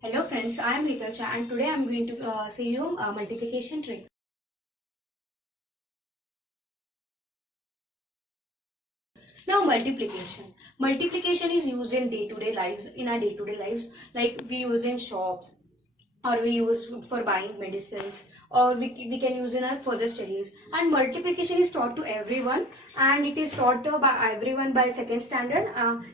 Hello friends, I am Hitalcha and today I am going to say you a multiplication trick. Now multiplication. Multiplication is used in day-to-day lives, in our day-to-day lives, like we use in shops, or we use for buying medicines, or we can use in our further studies. And multiplication is taught to everyone, and it is taught by everyone by second standard.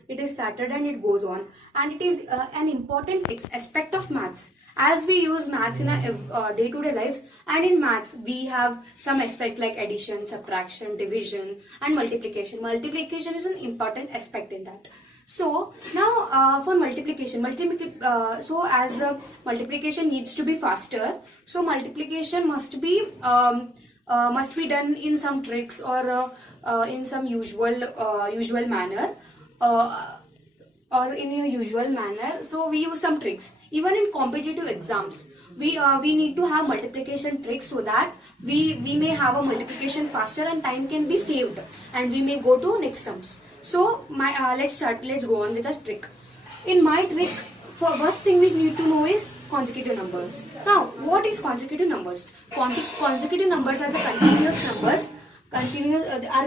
It is started and it goes on, and it is an important aspect of maths, as we use maths in our day-to-day lives. And in maths we have some aspect like addition, subtraction, division, and multiplication is an important aspect in that. So now for so as multiplication needs to be faster, so multiplication must be done in some tricks, or in some usual manner, uh, or in a usual manner. So we use some tricks. Even in competitive exams, we need to have multiplication tricks, so that we may have a multiplication faster and time can be saved, and we may go to next sums. So let's go on with a trick. In my trick, for first thing we need to know is consecutive numbers. Now what is consecutive numbers? Consecutive numbers are the continuous numbers.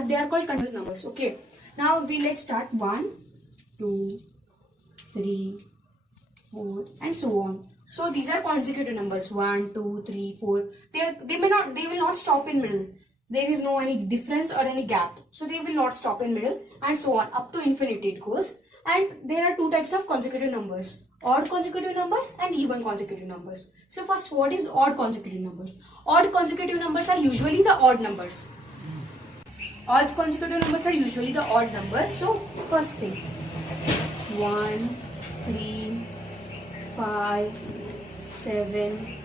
They are called continuous numbers. Okay, now let's start. 1, 2, 3, 4, and so on. So these are consecutive numbers. 1, 2, 3, 4. They will not stop in middle. There is no any difference or any gap. So they will not stop in middle, and so on up to infinity it goes. And there are two types of consecutive numbers: odd consecutive numbers and even consecutive numbers. So first, what is odd consecutive numbers? Odd consecutive numbers are usually the odd numbers. Odd consecutive numbers are usually the odd numbers. So first thing, 1, 3, 5, 7,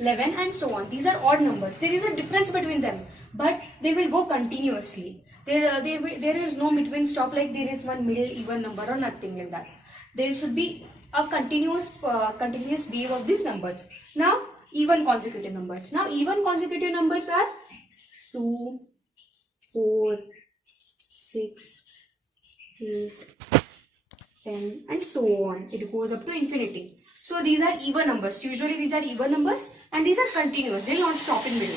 11, and so on. These are odd numbers. There is a difference between them, but they will go continuously. There is no between stop, like there is one middle even number or nothing like that. There should be a continuous wave of these numbers. Now even consecutive numbers. Now even consecutive numbers are 2, 4, 6, 8, 10, and so on. It goes up to infinity. So these are even numbers. Usually these are even numbers, and these are continuous. They will not stop in middle.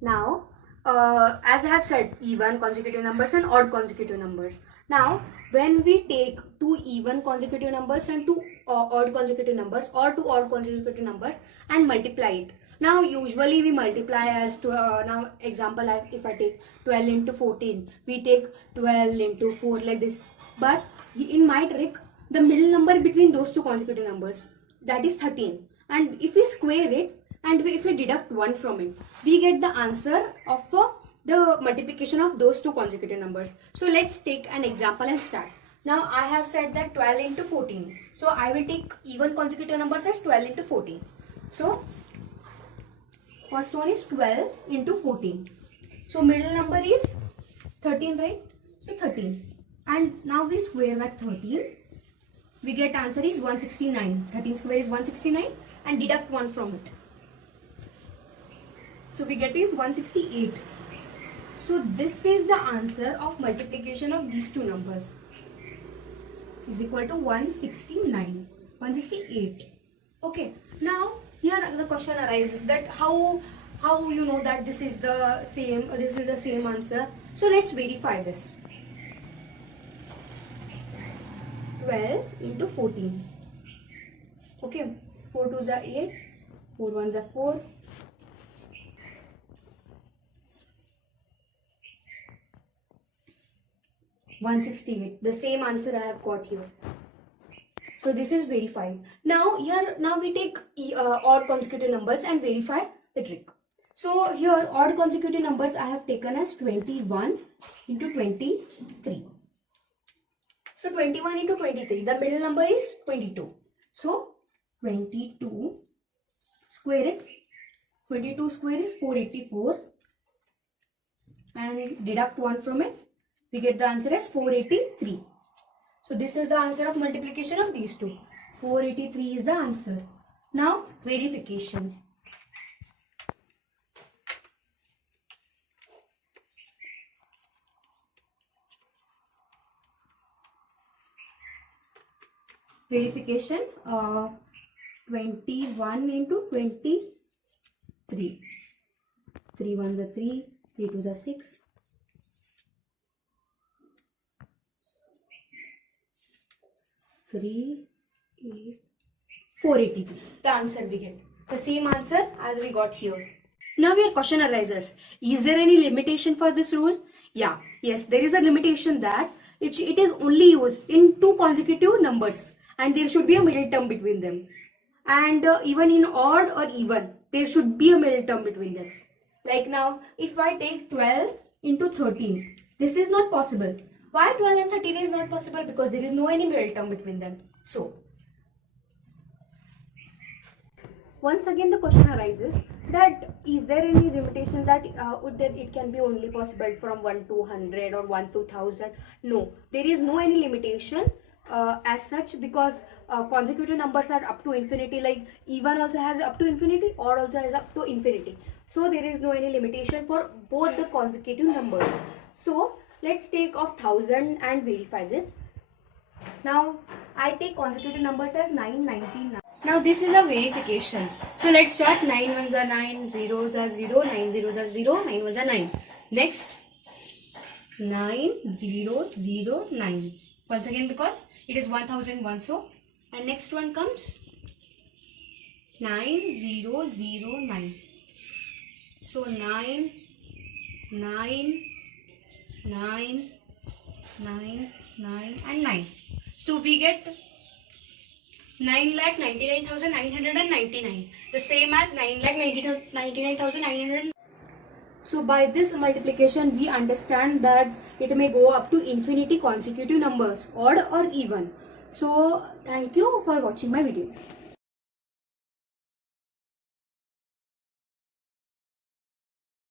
Now, as I have said, even consecutive numbers and odd consecutive numbers. Now, when we take two even consecutive numbers and two odd consecutive numbers, or two odd consecutive numbers, and multiply it. Now, usually we multiply as to, now example, if I take 12 into 14, we take 12 into 4 like this. But in my trick, the middle number between those two consecutive numbers, that is 13. And if we square it, and if we deduct 1 from it, we get the answer of the multiplication of those two consecutive numbers. So let's take an example and start. Now I have said that 12 into 14. So I will take even consecutive numbers as 12 into 14. So first one is 12 into 14. So middle number is 13, right? So 13. And now we square that 13. We get answer is 169. 13 square is 169, and deduct 1 from it. So we get is 168. So this is the answer of multiplication of these two numbers, is equal to 169, 168. Okay. Now here the question arises that how you know that this is the same answer. So let's verify this. 12 into 14. Okay. 4 2s are 8. 4 1s are 4. 168. The same answer I have got here. So this is verified. Now we take odd consecutive numbers and verify the trick. So here odd consecutive numbers I have taken as 21 into 23. So 21 into 23. The middle number is 22. So 22 square it. 22 square is 484. And deduct 1 from it. We get the answer as 483. So this is the answer of multiplication of these two. 483 is the answer. Now verification. verification. 21 into 23. 3 ones are 3, 3 twos are 6. 3, 8, 483. The answer we get. The same answer as we got here. Now your question arises. Is there any limitation for this rule? Yeah. Yes, there is a limitation that it is only used in two consecutive numbers and there should be a middle term between them. And even in odd or even, there should be a middle term between them. Like now, if I take 12 into 13, this is not possible. Why 12 and 13 is not possible? Because there is no any middle term between them. So, once again the question arises that is there any limitation that that it can be only possible from 1 to 100 or 1 to 1000? No, there is no any limitation as such, because consecutive numbers are up to infinity. Like even also has up to infinity, odd also has up to infinity. So there is no any limitation for both the consecutive numbers. So let's take off 1000 and verify this. Now I take consecutive numbers as 999. Now this is a verification. So let's start. 9 ones are 9, 0s are 0, 9 zeros are 0, 9 ones are 9. Next 9 0 0 9. Once again because it is 1001. So and next one comes 9 0 0 9. So 9 9 9 9 9 and 9. So we get 9,99,999, the same as 9,99,999. So by this multiplication we understand that it may go up to infinity consecutive numbers, odd or even. So thank you for watching my video.